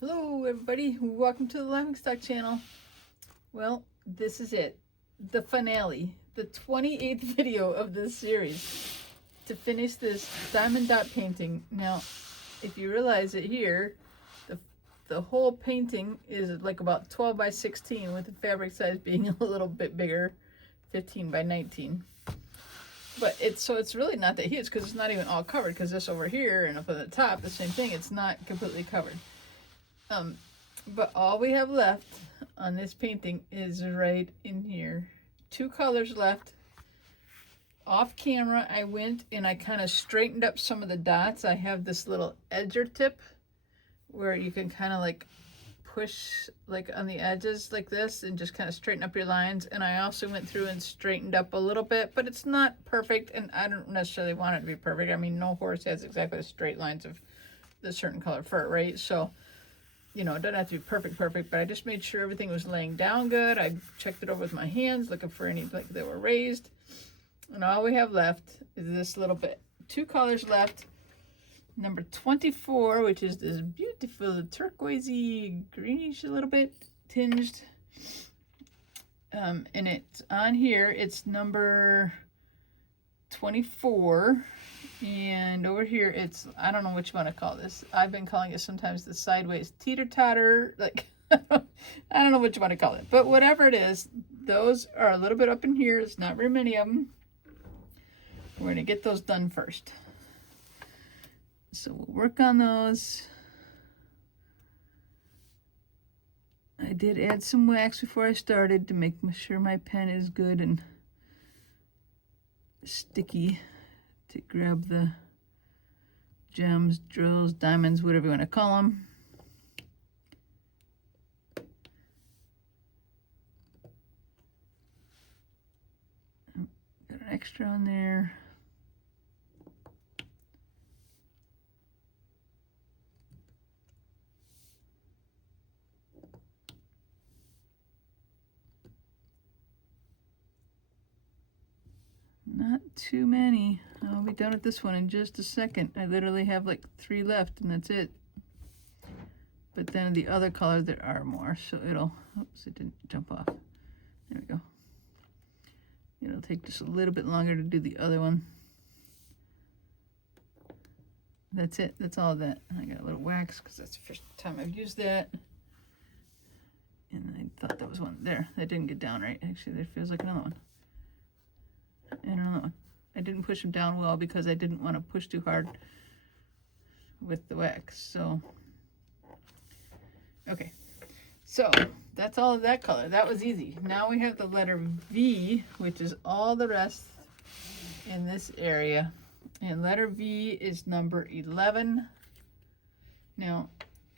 Hello everybody, welcome to the Laughingstock channel. Well, this is it, the finale, the 28th video of this series to finish this diamond dot painting. Now, if you realize it here, the whole painting is like about 12 by 16 with the fabric size being a little bit bigger, 15 by 19. But it's really not that huge because it's not even all covered, because this over here and up at the top, the same thing, it's not completely covered. But all we have left on this painting is right in here. 2 colors left. Off camera, I went and I kind of straightened up some of the dots. I have this little edger tip where you can kind of like push like on the edges like this and just kind of straighten up your lines. And I also went through and straightened up a little bit, but it's not perfect, and I don't necessarily want it to be perfect. I mean, no horse has exactly the straight lines of the certain color fur, right? So, you know, it doesn't have to be perfect, but I just made sure everything was laying down good. I checked it over with my hands, looking for any like that were raised. And all we have left is this little bit. 2 colors left. Number 24, which is this beautiful turquoisey, greenish, a little bit tinged. And it's on here, it's number 24. And over here, it's, I don't know what you want to call this. I've been calling it sometimes the sideways teeter-totter. Like, I don't know what you want to call it. But whatever it is, those are a little bit up in here. It's not very many of them. We're going to get those done first. So we'll work on those. I did add some wax before I started to make sure my pen is good and sticky, to grab the gems, drills, diamonds, whatever you want to call them. Got an extra on there. Not too many. I'll be done with this one in just a second. I literally have like 3 left and that's it. But then the other color there are more, so it'll, oops, it didn't jump off. There we go. It'll take just a little bit longer to do the other one. That's it. That's all of that. I got a little wax because that's the first time I've used that. And I thought that was one there. That didn't get down right. Actually, there feels like another one. And another one. I didn't push them down well because I didn't want to push too hard with the wax. So, okay. So, that's all of that color. That was easy. Now we have the letter V, which is all the rest in this area. And letter V is number 11. Now,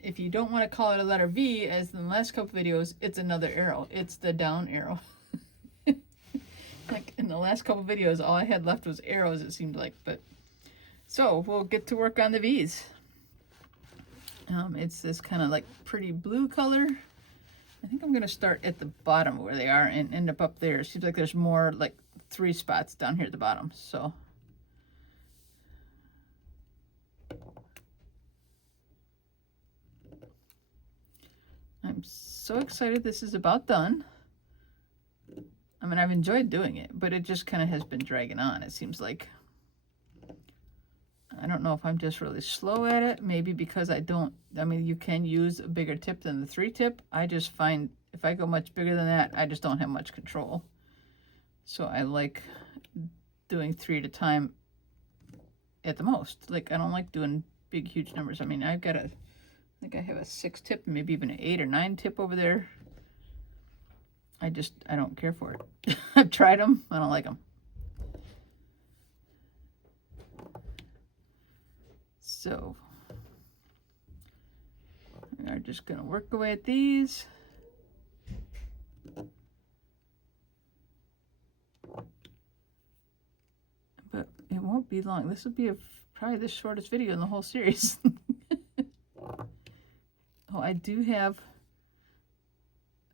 if you don't want to call it a letter V, as in the last couple videos, it's another arrow. It's the down arrow. Like in the last couple videos, all I had left was arrows, it seemed like. But so we'll get to work on the V's. It's this kind of like pretty blue color. I think I'm going to start at the bottom where they are and end up there. It seems like there's more, like 3 spots down here at the bottom. So I'm so excited this is about done. I mean, I've enjoyed doing it, but it just kind of has been dragging on, it seems like. I don't know if I'm just really slow at it. Maybe because I mean, you can use a bigger tip than the 3 tip. I just find if I go much bigger than that, I just don't have much control. So I like doing 3 at a time at the most. Like, I don't like doing big, huge numbers. I mean, I think I have a 6 tip, maybe even an 8 or 9 tip over there. I don't care for it. I've tried them. I don't like them. So we are just going to work away at these. But it won't be long. This will be probably the shortest video in the whole series. Oh, I do have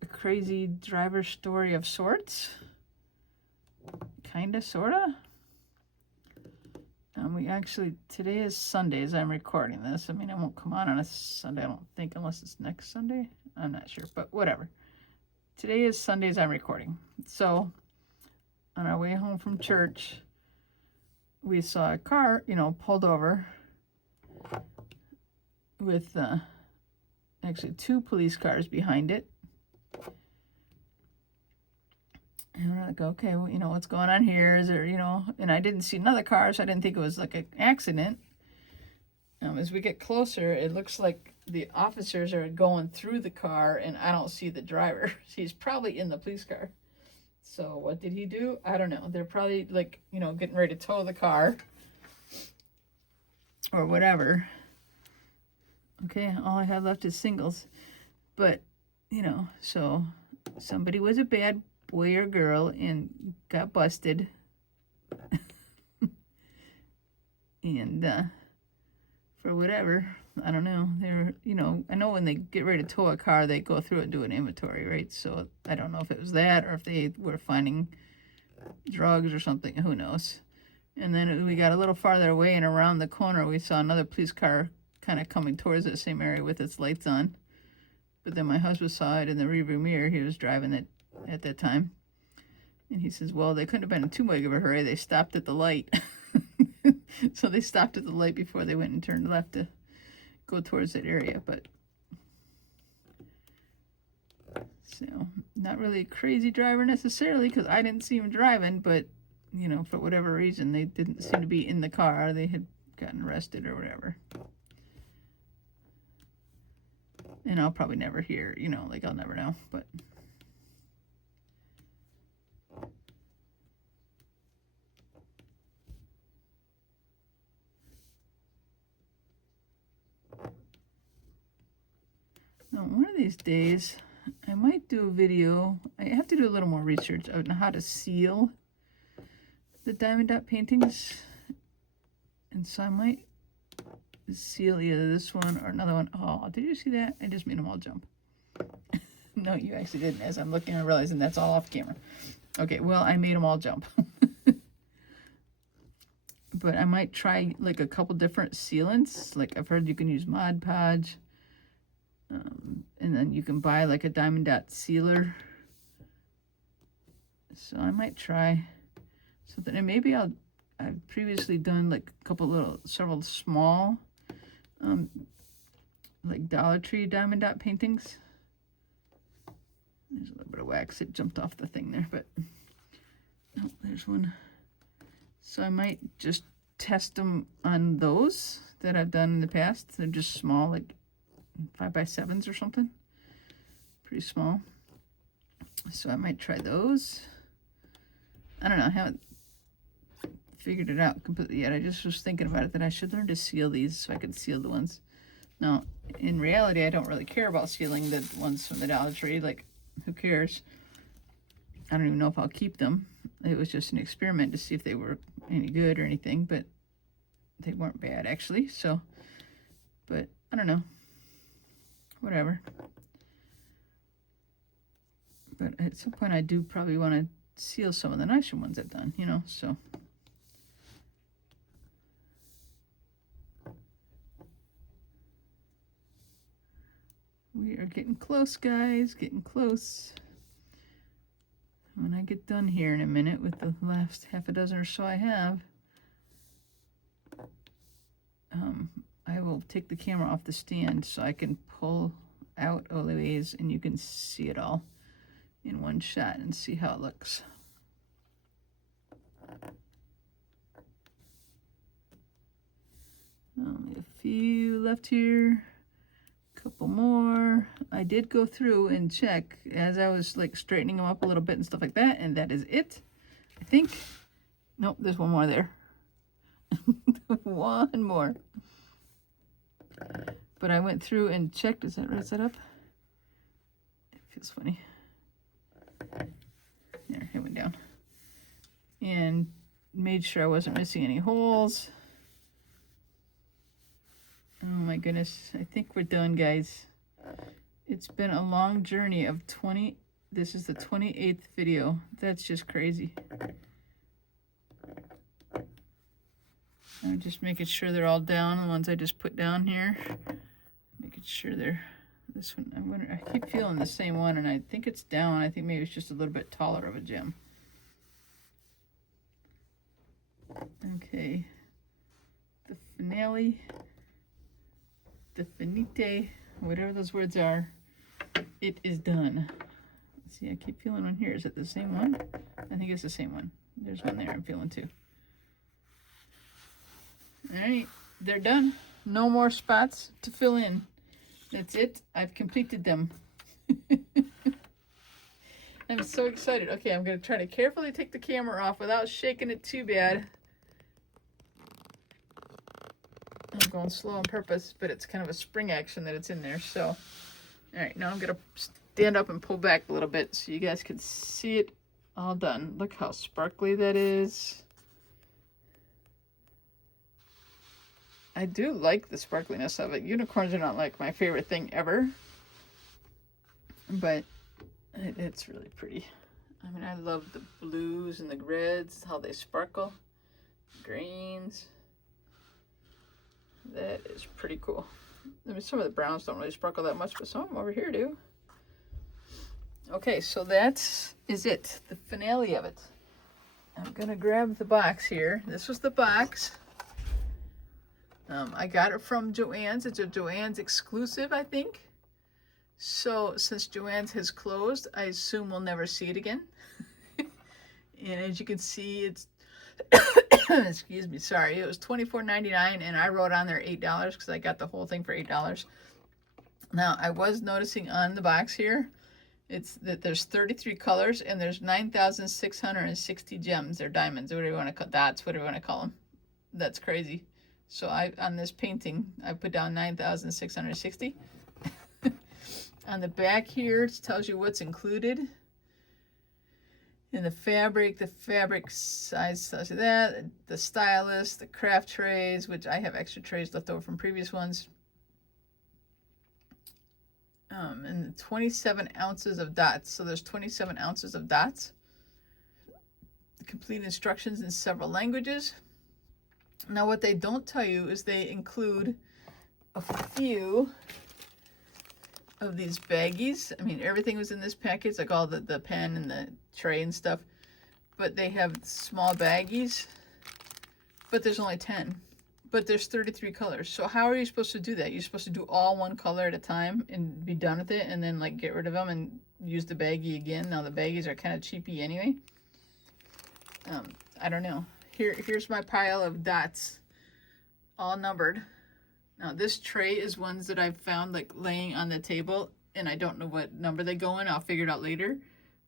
a crazy driver story of sorts. Kinda, sorta. We actually, today is Sunday as I'm recording this. I mean, it won't come on a Sunday, I don't think, unless it's next Sunday. I'm not sure, but whatever. Today is Sunday as I'm recording. So, on our way home from church, we saw a car, pulled over with actually 2 police cars behind it. And we're like, okay, well, what's going on here? Is there, and I didn't see another car, so I didn't think it was like an accident. As we get closer, it looks like the officers are going through the car, and I don't see the driver. He's probably in the police car. So what did he do? I don't know. They're probably like, getting ready to tow the car or whatever. Okay, all I have left is singles. But, so somebody was a bad boy or girl and got busted. And for whatever, I don't know. They're, I know when they get ready to tow a car, they go through it and do an inventory, right? So I don't know if it was that or if they were finding drugs or something. Who knows? And then we got a little farther away, and around the corner, we saw another police car kind of coming towards that same area with its lights on. But then my husband saw it in the rearview mirror. He was driving it at that time. And he says, well, they couldn't have been in too big of a hurry. They stopped at the light. So they stopped at the light before they went and turned left to go towards that area. But so not really a crazy driver necessarily, because I didn't see him driving, but for whatever reason, they didn't seem to be in the car. They had gotten arrested or whatever. And I'll probably never hear, I'll never know, but. Now, one of these days, I might do a video. I have to do a little more research on how to seal the diamond dot paintings. And so I might seal either this one or another one. Oh, did you see that? I just made them all jump. No, you actually didn't. As I'm looking and realizing that's all off camera. Okay, well, I made them all jump. But I might try like a couple different sealants. Like I've heard you can use Mod Podge. And then you can buy like a diamond dot sealer. So I might try something. And maybe I've previously done like a couple several small like Dollar Tree diamond dot paintings. There's a little bit of wax. It jumped off the thing there, but oh, there's one. So I might just test them on those that I've done in the past. They're just small, like 5x7s or something. Pretty small. So I might try those. I don't know. I haven't figured it out completely yet. I just was thinking about it that I should learn to seal these so I could seal the ones. Now, in reality, I don't really care about sealing the ones from the Dollar Tree. Like, who cares? I don't even know if I'll keep them. It was just an experiment to see if they were any good or anything, but they weren't bad, actually. So, but I don't know. Whatever. But at some point, I do probably want to seal some of the nicer ones I've done, so. We are getting close, guys, getting close. When I get done here in a minute with the last half a dozen or so I have, I will take the camera off the stand so I can pull out Olivia's and you can see it all in one shot and see how it looks. Only a few left here. Couple more. I did go through and check as I was like straightening them up a little bit and stuff like that, and that is it. I think. Nope, there's one more there. One more. But I went through and checked. Is that right set up? It feels funny. There, it went down. And made sure I wasn't missing any holes. Oh my goodness, I think we're done, guys. It's been a long journey of 20, this is the 28th video. That's just crazy. I'm just making sure they're all down, the ones I just put down here. Making sure they're, this one, I keep feeling the same one, and I think it's down. I think maybe it's just a little bit taller of a gem. Okay. The finale, the finite, whatever those words are, it is done. Let's see, I keep feeling one here. Is it the same one? I think it's the same one. There's one there I'm feeling too. All right, they're done. No more spots to fill in. That's it. I've completed them. I'm so excited. Okay, I'm going to try to carefully take the camera off without shaking it too bad. I'm going slow on purpose, but it's kind of a spring action that it's in there. So, all right, now I'm going to stand up and pull back a little bit so you guys can see it all done. Look how sparkly that is. I do like the sparkliness of it. Unicorns are not like my favorite thing ever, but it's really pretty. I mean, I love the blues and the reds, how they sparkle, greens. That is pretty cool. I mean, some of the browns don't really sparkle that much, but some of them over here do. Okay, so that is it, the finale of it. I'm gonna grab the box here. This was the box. I got it from Joann's. It's a Joann's exclusive, I think. So since Joann's has closed, I assume we'll never see it again. And as you can see, it's excuse me, sorry, it was $24.99, and I wrote on there $8 because I got the whole thing for $8. Now I was noticing on the box here, it's that there's 33 colors and there's 9,660 gems. They're diamonds, whatever you want to call dots, whatever you want to call them. That's crazy. So on this painting, I put down 9,660. On the back here, it tells you what's included. In the fabric size tells you that. The stylus, the craft trays, which I have extra trays left over from previous ones. And 27 ounces of dots. So there's 27 ounces of dots. Complete instructions in several languages. Now what they don't tell you is they include a few of these baggies. I mean, everything was in this package, like all the pen and the tray and stuff. But they have small baggies, but there's only 10. But there's 33 colors. So how are you supposed to do that? You're supposed to do all one color at a time and be done with it, and then like get rid of them and use the baggie again. Now the baggies are kind of cheapy anyway. I don't know. Here's my pile of dots, all numbered. Now this tray is ones that I've found like laying on the table, and I don't know what number they go in. I'll figure it out later.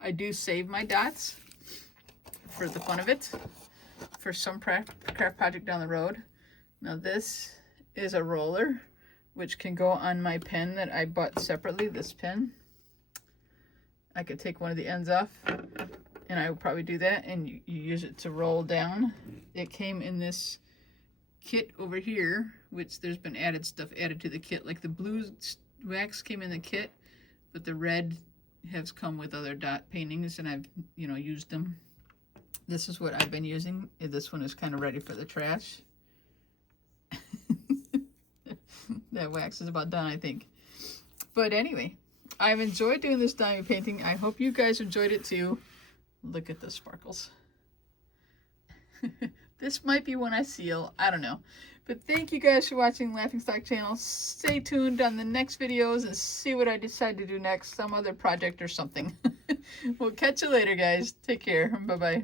I do save my dots for the fun of it, for some craft project down the road. Now this is a roller, which can go on my pen that I bought separately, this pen. I could take one of the ends off, and I would probably do that, and you use it to roll down. It came in this kit over here, which there's been added stuff added to the kit, like the blue wax came in the kit, but the red has come with other dot paintings, and I've used them. This is what I've been using. This one is kind of ready for the trash. That wax is about done, I think. But anyway, I've enjoyed doing this diamond painting. I hope you guys enjoyed it too. Look at the sparkles. This might be one I seal. I don't know. But thank you guys for watching Laughingstock Channel. Stay tuned on the next videos and see what I decide to do next. Some other project or something. We'll catch you later, guys. Take care. Bye-bye.